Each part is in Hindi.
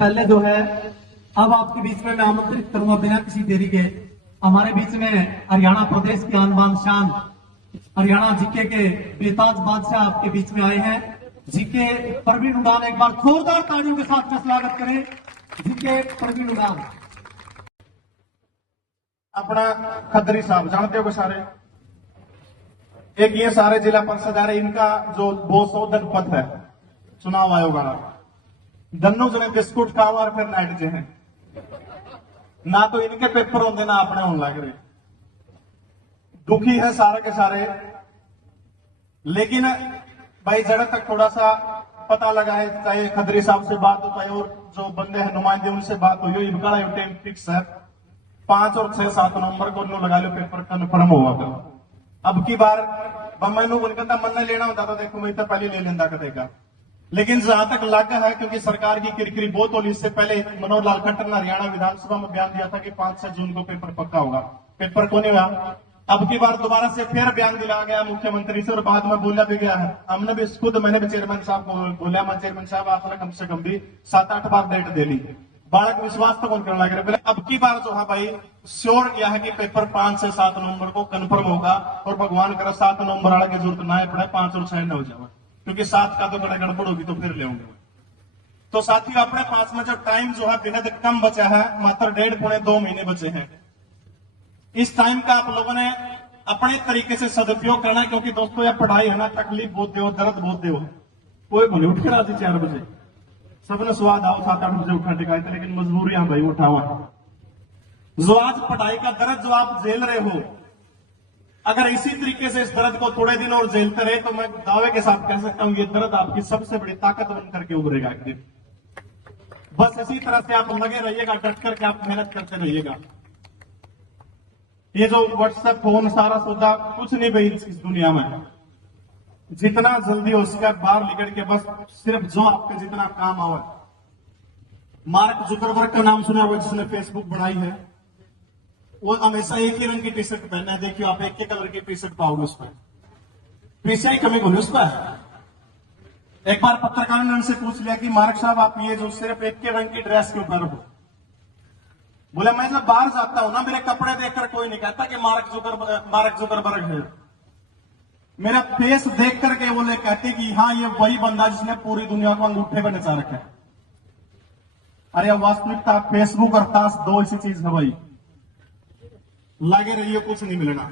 पहले जो है अब आपके बीच में मैं आमंत्रित करूंगा बिना किसी देरी के, हमारे बीच में हरियाणा प्रदेश के आन बान शान हरियाणा जीके के बेताज बादशाह आपके बीच में आए हैं। जीके प्रवीण उड़ान, एक बार जोरदार तालियों के साथ में स्वागत करें जीके प्रवीण उड़ान। अपना खदरी साहब जानते हो सारे, एक ये सारे जिला परिषद आ रहे, इनका जो 200 पद है चुनाव आयोग वाला, दन्नू जने बिस्कुट खाओ और फिर नाइट जे हैं ना, तो इनके पेपर होंगे ना अपने होने लग रहे। दुखी है सारे के सारे, लेकिन भाई जरा तक थोड़ा सा पता लगा है, चाहे खदरी साहब से बात हो, चाहे और जो बंदे हैं नुमाइंदे उनसे बात हुई, इनका टाइम फिक्स है 5 और 6 7 नवंबर को लगा लो पेपर कन्फर्म होगा। अब की बार मैनू कहता मन लेना होता तो देखो मैं तो पहले ले लेंदा कदेगा, लेकिन जहां तक लग है क्योंकि सरकार की किरकिरी बहुत होली, इससे पहले मनोहर लाल खट्टर ने हरियाणा विधानसभा में बयान दिया था कि 5-6 जून को पेपर पक्का होगा, पेपर को नहीं हुआ। अब की बार दोबारा से फिर बयान दिलाया गया मुख्यमंत्री से और बाद में बोला भी गया है, हमने भी खुद मैंने भी चेयरमैन साहब को बोला, मैं चेयरमैन साहब आपने कम से कम भी 7-8 बार डेट दे ली, बालक विश्वास तो कौन करने लग रहे। अब की बार जो है भाई श्योर किया है कि पेपर 5 से 7 नवंबर को कंफर्म होगा, और भगवान करे 7 नवंबर वाले की जरूरत ना पड़े, 5 और 6 न हो जाए, क्योंकि 7 का तो बड़ा गड़बड़ होगी तो फिर ले होंगे। तो साथियों अपने पास में जो टाइम जो है बेहद कम बचा है, मात्र 1.5-2 महीने बचे हैं। इस टाइम का आप लोगों ने अपने तरीके से सदुपयोग करना है, क्योंकि दोस्तों यह पढ़ाई है ना, तकलीफ बहुत दे, दर्द बहुत दे, कोई भले उठ कर आती 4 बजे, सबने स्वाद आओ 7-8 बजे उठा टिकाए थे, लेकिन मजबूरियां भाई उठावा। जो आज पढ़ाई का दर्द जो आप झेल रहे हो, अगर इसी तरीके से इस दर्द को थोड़े दिन और झेलते रहे तो मैं दावे के साथ कह सकता हूं ये दर्द आपकी सबसे बड़ी ताकत बन करके उभरेगा एक दिन। बस इसी तरह से आप लगे रहिएगा, डट करके आप मेहनत करते रहिएगा। ये जो व्हाट्सएप फोन सारा सौदा कुछ नहीं भाई इस दुनिया में, जितना जल्दी हो सके बाहर निकल के बस सिर्फ जो आपके जितना काम आवे। मार्क जुकरबर्ग का नाम सुना होगा, जिसने फेसबुक बनाई है, वो हमेशा एक ही रंग की टी शर्ट पहनना है, देखियो आप एक ही कलर की टी शर्ट पाओगे उस पर, पीछे ही कमी होगी उस पर। एक बार पत्रकार ने उनसे पूछ लिया कि मार्क साहब आप ये जो सिर्फ एक के रंग की ड्रेस क्यों पहन हो? बोले मैं जब बाहर जाता हूं ना, मेरे कपड़े देखकर कोई नहीं कहता कि मार्क जुकरबर्ग है, मेरा फेस देख करके वो लोग कहते कि हाँ ये वही बंदा जिसने पूरी दुनिया को अंगूठे पर नचा रखा है। अरे वास्तविकता फेसबुक और ताश 2 ऐसी चीज है भाई, लगे रहिए कुछ नहीं मिलना।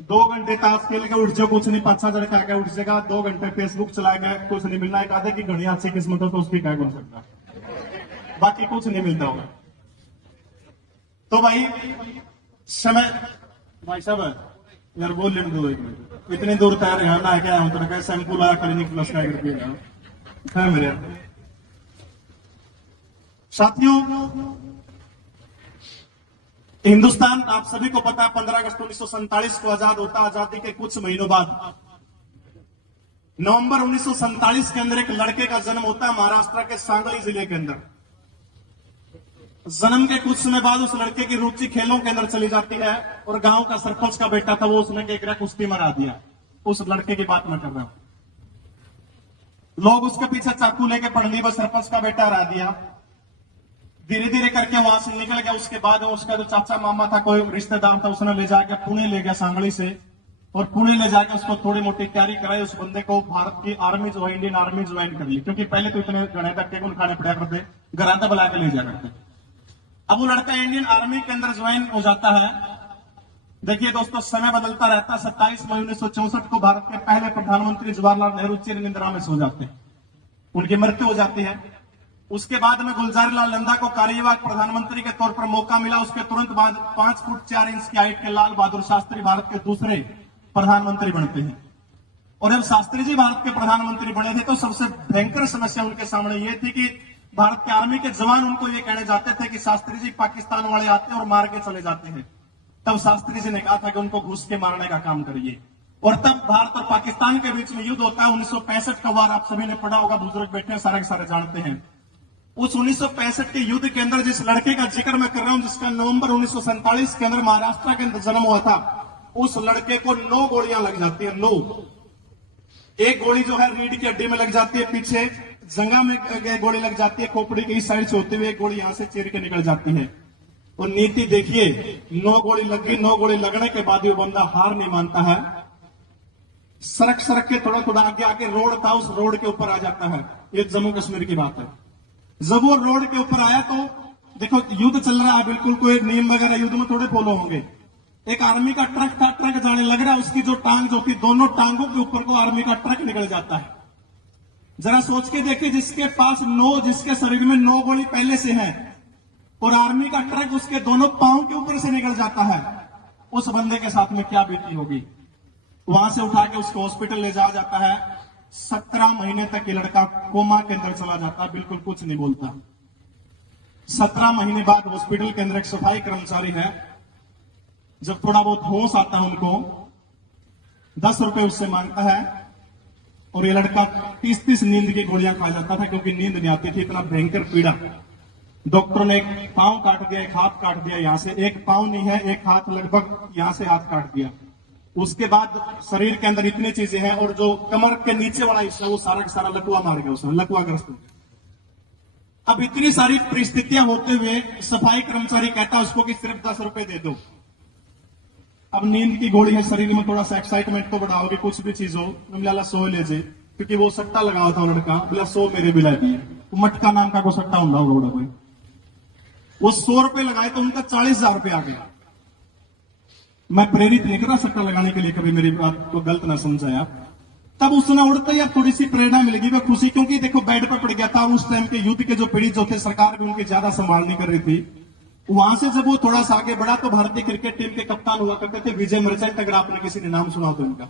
2 घंटे ताश खेल के उठ जाओ कुछ नहीं, 5-6 जन खा के उठ जाएगा, 2 घंटे फेसबुक चलाएगा कुछ नहीं मिलना। एक आधे की घड़ी अच्छी किस्मत हो तो उसकी क्या बन सकता, बाकी कुछ नहीं मिलता होगा। तो भाई समय भाई साहब यार बोल लेने दो, एक मिनट इतनी दूर तैयार है ना क्या हूं, तो शैम्पू लाया क्लिनिक प्लस का रुपये मेरे साथियों। हिंदुस्तान आप सभी को पता है 15 अगस्त 1947 को आजाद होता, आजादी के कुछ महीनों बाद नवंबर 1947 के अंदर एक लड़के का जन्म होता है महाराष्ट्र के सांगली जिले के अंदर। जन्म के कुछ समय बाद उस लड़के की रुचि खेलों के अंदर चली जाती है, और गांव का सरपंच का बेटा था वो उसने एक कुश्ती मरा दिया। उस लड़के की बात मैं कर रहा हूं, लोग उसके पीछे चाकू लेके पड़नी, बस सरपंच का बेटा हरा दिया। धीरे धीरे करके वहां से निकल गया। उसके बाद उसका जो चाचा मामा था, कोई रिश्तेदार था, उसने ले जाकर पुणे ले गया सांगली से, और पुणे ले जाकर उसको थोड़ी मोटी तैयारी कराई। उस बंदे को भारत की आर्मी जो है इंडियन आर्मी ज्वाइन कर ली, क्योंकि पहले तो इतने गणे धक्के कौन खाने पड़ा करते, घराता बुला के ले जा करते। अब वो लड़का इंडियन आर्मी के अंदर ज्वाइन हो जाता है। देखिए दोस्तों समय बदलता रहता है। 27 मई 1964 को भारत के पहले प्रधानमंत्री जवाहरलाल नेहरू चिर निद्रा में सो जाते हैं, उनकी मृत्यु हो जाती है। उसके बाद में गुलजार लाल नंदा को कार्यवाहक प्रधानमंत्री के तौर पर मौका मिला। उसके तुरंत बाद 5 फुट 4 इंच की हाइट के लाल बहादुर शास्त्री भारत के दूसरे प्रधानमंत्री बनते हैं। और जब शास्त्री जी भारत के प्रधानमंत्री बने थे तो सबसे भयंकर समस्या उनके सामने ये थी कि भारत के आर्मी के जवान उनको ये कहने जाते थे कि शास्त्री जी पाकिस्तान वाले आते हैं और मार के चले जाते हैं। तब शास्त्री जी ने कहा था कि उनको घुस के मारने का काम करिए। और तब भारत और पाकिस्तान के बीच में युद्ध होता है 1965 का वार, आप सभी ने पढ़ा होगा, बुजुर्ग बैठे हैं सारे के सारे जानते हैं। उस 1965 के युद्ध के अंदर जिस लड़के का जिक्र मैं कर रहा हूं, जिसका नवंबर 1947 के अंदर महाराष्ट्र के अंदर जन्म हुआ था, उस लड़के को 9 गोलियां लग जाती है। 9, एक गोली जो है रीढ़ की हड्डी में लग जाती है पीछे, जंगा में गोली लग जाती है, खोपड़ी की इस साइड से होते हुए एक गोली यहां से चीर के निकल जाती है। और नीति देखिए, 9 गोली लग गई, 9 गोली लगने के बाद भी वो बंदा हार नहीं मानता है। सड़क के थोड़ा थोड़ा आगे आके रोड था, उस रोड के ऊपर आ जाता है। ये जम्मू कश्मीर की बात है। जब वो रोड के ऊपर आया तो देखो युद्ध चल रहा है, बिल्कुल कोई नियम वगैरह युद्ध में थोड़े फॉलो होंगे। एक आर्मी का ट्रक था, ट्रक जाने लग रहा है, उसकी जो टांग जो थी, दोनों टांगों के ऊपर को आर्मी का ट्रक निकल जाता है। जरा सोच के देखिए, जिसके शरीर में 9 गोली पहले से है और आर्मी का ट्रक उसके दोनों पांव के ऊपर से निकल जाता है, उस बंदे के साथ में क्या बीती होगी। वहां से उठा के उसको हॉस्पिटल ले जाया जाता है। 17 महीने तक ये लड़का कोमा के अंदर चला जाता है, बिल्कुल कुछ नहीं बोलता। 17 महीने बाद हॉस्पिटल के अंदर एक सफाई कर्मचारी है, जब थोड़ा बहुत होश आता है उनको 10 रुपए उससे मांगता है और ये लड़का 30 नींद की गोलियां खा जाता था, क्योंकि नींद नहीं आती थी, इतना भयंकर पीड़ा। डॉक्टर ने एक पांव काट दिया, एक हाथ काट दिया, यहां से एक पांव नहीं है, एक हाथ लगभग यहां से हाथ काट दिया। उसके बाद शरीर के अंदर इतनी चीजें हैं और जो कमर के नीचे वाला हिस्सा वो सारा का सारा लकवा मार गया, उसमें लकवाग्रस्त हो गया। अब इतनी सारी परिस्थितियां होते हुए सफाई कर्मचारी कहता है उसको कि सिर्फ 10 रुपए दे दो। अब नींद की गोली है, शरीर में थोड़ा सा एक्साइटमेंट तो बढ़ाओगे, कुछ भी चीज हो, मिला 100 ले जे, क्योंकि वो सट्टा लगा हुआ था लड़का, बोला 100 मेरे भी ला दिए। मटका नाम का कोई सट्टा होगा कोई, वो 100 रुपए लगाए तो उनका 40,000 रुपए आ गया। मैं प्रेरित नहीं कर रहा सट्टा लगाने के लिए, कभी मेरी बात को गलत ना समझाया। तब उसने उड़ते ही थोड़ी सी प्रेरणा मिलेगी, वह खुशी, क्योंकि देखो बेड पर पड़ गया था। उस टाइम के युद्ध के जो पीड़ित जो थे, सरकार भी उनकी ज्यादा संभाल नहीं कर रही थी। वहां से जब वो थोड़ा सा आगे बढ़ा तो भारतीय क्रिकेट टीम के कप्तान हुआ करते थे विजय मर्चेंट, अगर आपने किसी ने नाम सुना तो इनका।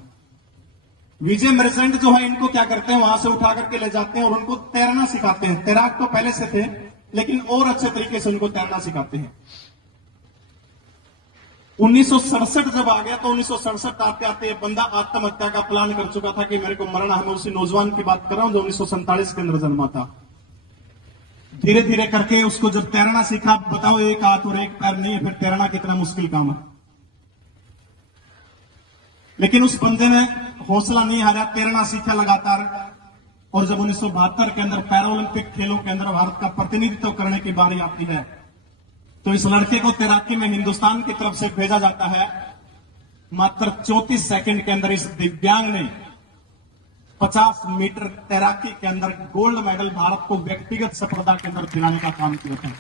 विजय मर्चेंट जो है, इनको क्या करते हैं, वहां से उठा करके ले जाते हैं और उनको तैरना सिखाते हैं। तैराक तो पहले से थे, लेकिन और अच्छे तरीके से उनको तैरना सिखाते हैं। 1967 जब आ गया तो 1967 आते आते बंदा आत्महत्या का प्लान कर चुका था कि मेरे को मरना है। मैं उसी नौजवान की बात कर रहा हूं जो 1947 के अंदर जन्मा था। धीरे धीरे करके उसको जब तैरना सीखा, बताओ एक हाथ और एक पैर नहीं है, फिर तैरना कितना मुश्किल काम है। लेकिन उस बंदे ने हौसला नहीं हारा, तैरना सीखा लगातार। और जब 1972 के अंदर पैरा ओलंपिक खेलों के अंदर भारत का प्रतिनिधित्व करने की बारी आती है, तो इस लड़के को तैराकी में हिंदुस्तान की तरफ से भेजा जाता है। मात्र 34 सेकंड के अंदर इस दिव्यांग ने 50 मीटर तैराकी के अंदर गोल्ड मेडल भारत को व्यक्तिगत स्पर्धा के अंदर दिलाने का काम किया था।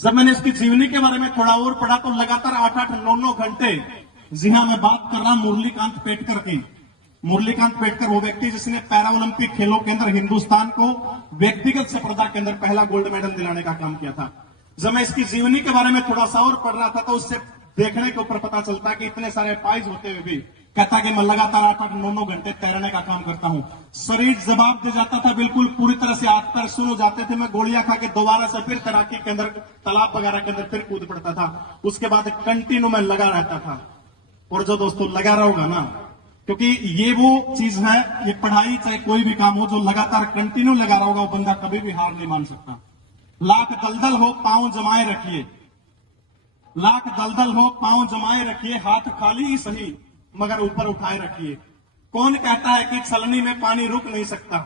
जब मैंने इसकी जीवनी के बारे में थोड़ा और पढ़ा तो लगातार 8-8, 9-9 घंटे, जी हां मैं बात कर रहा हूं मुरलीकांत पेटकर की। मुरलीकांत पेटकर वो व्यक्ति जिसने पैरा ओलंपिक खेलों के अंदर हिंदुस्तान को व्यक्तिगत स्पर्धा के अंदर पहला गोल्ड मेडल दिलाने का काम किया था। जब मैं इसकी जीवनी के बारे में थोड़ा सा और पढ़ रहा था तो उससे देखने के ऊपर पता चलता कि इतने सारे प्राइज होते हुए भी कहता कि मैं लगातार 8-8, 9-9 घंटे तैरने का काम करता हूं। शरीर जवाब दे जाता था, बिल्कुल पूरी तरह से हाथ पैर सुन हो जाते थे। मैं गोलियां खा के दोबारा से फिर तैराकी के अंदर, तालाब वगैरह के अंदर फिर कूद पड़ता था। उसके बाद कंटिन्यू में लगा रहता था। और जो दोस्तों लगा रहोगा ना, क्योंकि ये वो चीज है, ये पढ़ाई चाहे कोई भी काम हो, जो लगातार कंटिन्यू लगा रहा होगा वो बंदा कभी भी हार नहीं मान सकता। लाख दलदल हो पांव जमाए रखिए, लाख दलदल हो पांव जमाए रखिए, हाथ खाली ही सही मगर ऊपर उठाए रखिए। कौन कहता है कि छलनी में पानी रुक नहीं सकता?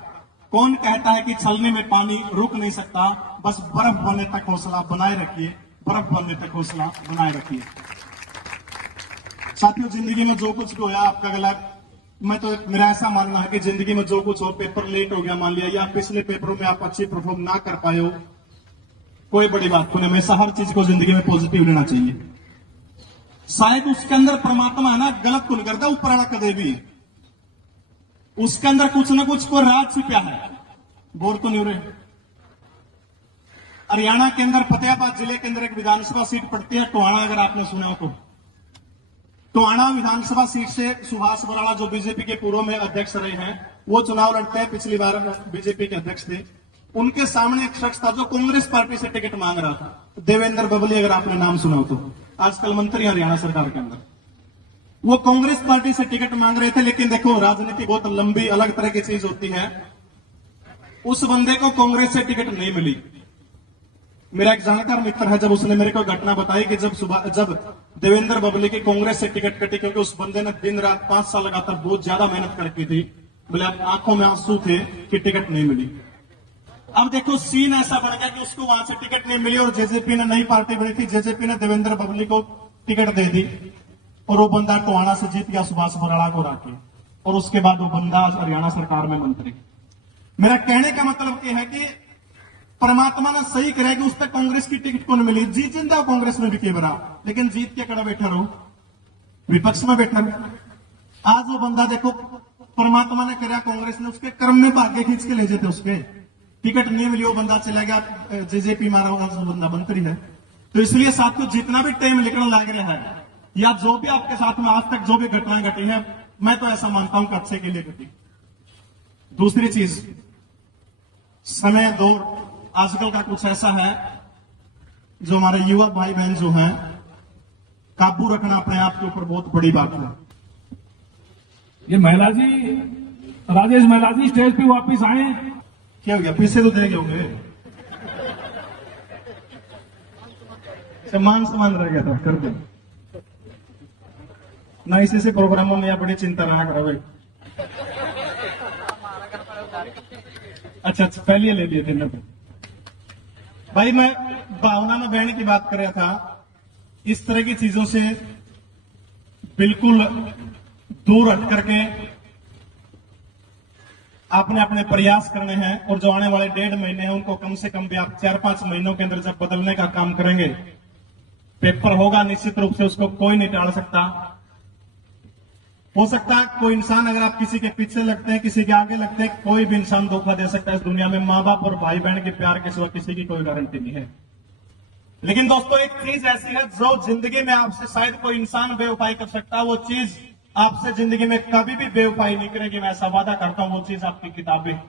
कौन कहता है कि छलनी में पानी रुक नहीं सकता? बस बर्फ बनने तक हौसला बनाए रखिए, बर्फ बनने तक हौसला बनाए रखिए। साथियों, जिंदगी में जो कुछ भी होया आपका गलत, मैं तो मेरा ऐसा मानना है कि जिंदगी में जो कुछ हो, पेपर लेट हो गया मान लिया, या पिछले पेपरों में आप अच्छी परफॉर्म ना कर पाए हो, कोई बड़ी बात नहीं। हमेशा हर चीज को जिंदगी में पॉजिटिव लेना चाहिए। शायद उसके अंदर परमात्मा है ना, गलत को नहीं करता ऊपर आना कदे भी, उसके अंदर कुछ ना कुछ कोई राज छिपा है। बोर तो नहीं हो रहे? हरियाणा के अंदर फतेहाबाद जिले के अंदर एक विधानसभा सीट पड़ती है टोहाना, अगर आपने सुना हो तो। टोहाना विधानसभा सीट से सुभाष बराला जो बीजेपी के पूर्व में अध्यक्ष रहे हैं, वो चुनाव लड़ते हैं, पिछली बार बीजेपी के अध्यक्ष थे। उनके सामने एक शख्स था जो कांग्रेस पार्टी से टिकट मांग रहा था, देवेंद्र बबली, अगर आपने नाम सुना हो तो, आजकल मंत्री हरियाणा सरकार के अंदर। वो कांग्रेस पार्टी से टिकट मांग रहे थे, लेकिन देखो राजनीति बहुत लंबी अलग तरह की चीज होती है। उस बंदे को कांग्रेस से टिकट नहीं मिली। मेरा एक जानकार मित्र है, जब उसने मेरे को घटना बताई कि जब देवेंद्र बबली की कांग्रेस से टिकट कटी, क्योंकि उस बंदे ने दिन रात 5 साल लगातार बहुत ज्यादा मेहनत करके थी, बोले अब आंखों में आंसू थे कि टिकट नहीं मिली। अब देखो सीन ऐसा बन गया कि उसको वहां से टिकट नहीं मिली और जेजेपी ने नई पार्टी बनी थी, जेजेपी ने देवेंद्र बबली को टिकट दे दी और वो बंदा टोहाना से जीत गया सुभाष बराड़ा को हरा के, और उसके बाद वो बंदा हरियाणा सरकार में मंत्री। मेरा कहने का मतलब यह है कि परमात्मा ने सही करा कि उस तक कांग्रेस की टिकट को नहीं मिली। जीत जिंदा कांग्रेस में भी के बरा, लेकिन जीत के कड़ा बैठा रहो, विपक्ष में बैठा रहो। आज वो बंदा देखो परमात्मा ने करा, कांग्रेस ने उसके कर्म में भाग्य खींच के ले जाते, उसके टिकट नहीं मिली, वो बंदा चला गया जेजेपी मारा, वो बंदा मंत्री है। तो इसलिए साथियों जितना भी टाइम निकलने लग रहा है या जो भी आपके साथ में आज तक जो भी घटनाएं घटी है, मैं तो ऐसा मानता हूं कि अच्छे के लिए घटी। दूसरी चीज, समय दौर आजकल का कुछ ऐसा है जो हमारे युवा भाई बहन जो हैं, काबू रखना अपने आप के ऊपर बहुत बड़ी बात है। ये महिला जी, राजेश महिला जी स्टेज पे वापिस आए। क्या हो गया, पैसे तो देंगे होंगे, मान सम्मान रह गया था, कर दो ना, इसी से प्रोग्रामों में या बड़ी चिंता ना करो भाई। अच्छा पहले ले लिए थे ना भाई। मैं भावना में बहने की बात कर रहा था, इस तरह की चीजों से बिल्कुल दूर हट करके आपने अपने प्रयास करने हैं, और जो आने वाले 1.5 महीने हैं उनको कम से कम भी आप 4-5 महीनों के अंदर जब बदलने का काम करेंगे, पेपर होगा निश्चित रूप से, उसको कोई नहीं टाल सकता। हो सकता है कोई इंसान, अगर आप किसी के पीछे लगते हैं, किसी के आगे लगते हैं, कोई भी इंसान धोखा दे सकता है इस दुनिया में। माँ बाप और भाई बहन के प्यार के सिवा किसी की कोई गारंटी नहीं है। लेकिन दोस्तों एक चीज ऐसी है जो जिंदगी में आपसे शायद कोई इंसान बेवफाई कर सकता है, वो चीज आपसे जिंदगी में कभी भी बेवफाई नहीं करेगी, मैं ऐसा वादा करता हूं। वो चीज आपकी किताबें,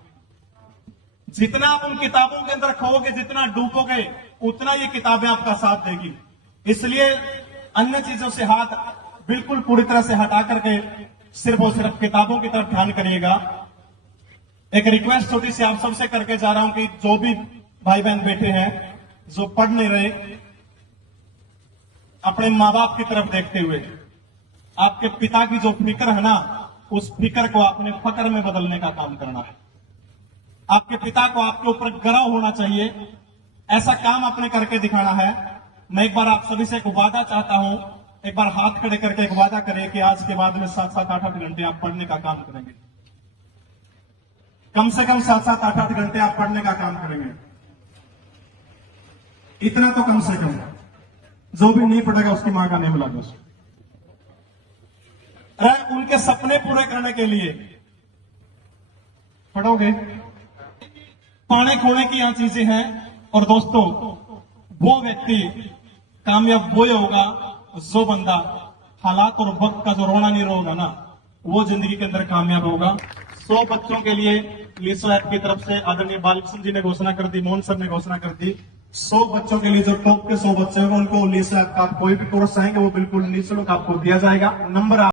जितना आप उन किताबों के अंदर खोओगे, जितना डूबोगे, उतना ये किताबें आपका साथ देगी। इसलिए अन्य चीजों से हाथ बिल्कुल पूरी तरह से हटा करके सिर्फ और सिर्फ किताबों की तरफ ध्यान करिएगा। एक रिक्वेस्ट छोटी सी आप सबसे करके जा रहा हूं कि जो भी भाई बहन बैठे हैं, जो पढ़ नहीं रहे, अपने माँ बाप की तरफ देखते हुए आपके पिता की जो फिक्र है ना, उस फिक्र को आपने फक्र में बदलने का काम करना है। आपके पिता को आपके ऊपर गर्व होना चाहिए, ऐसा काम आपने करके दिखाना है। मैं एक बार आप सभी से एक वादा चाहता हूं, एक बार हाथ खड़े करके एक वादा करें कि आज के बाद में 7-7, 8-8 घंटे आप पढ़ने का काम करेंगे। कम से कम 7-7, 8-8 घंटे आप पढ़ने का काम करेंगे। इतना तो कम से कम, जो भी नहीं पढ़ेगा उसकी मां का नहीं मिला दोस्त। अरे उनके सपने पूरे करने के लिए पढ़ोगे। पाने खोने की यहां चीजें हैं, और दोस्तों वो व्यक्ति कामयाब वो होगा जो बंदा हालात और वक्त का जो रोना नहीं रोगा ना, वो जिंदगी के अंदर कामयाब होगा। 100 बच्चों के लिए लीसो ऐप की तरफ से आदरणीय बालकृष्ण जी ने घोषणा कर दी, मोहन सर ने घोषणा कर दी, 100 बच्चों के लिए जो टॉप के 100 बच्चे होंगे उनको लीसो ऐप का कोई भी कोर्स आएंगे वो बिल्कुल निःशुल्क आपको दिया जाएगा। नंबर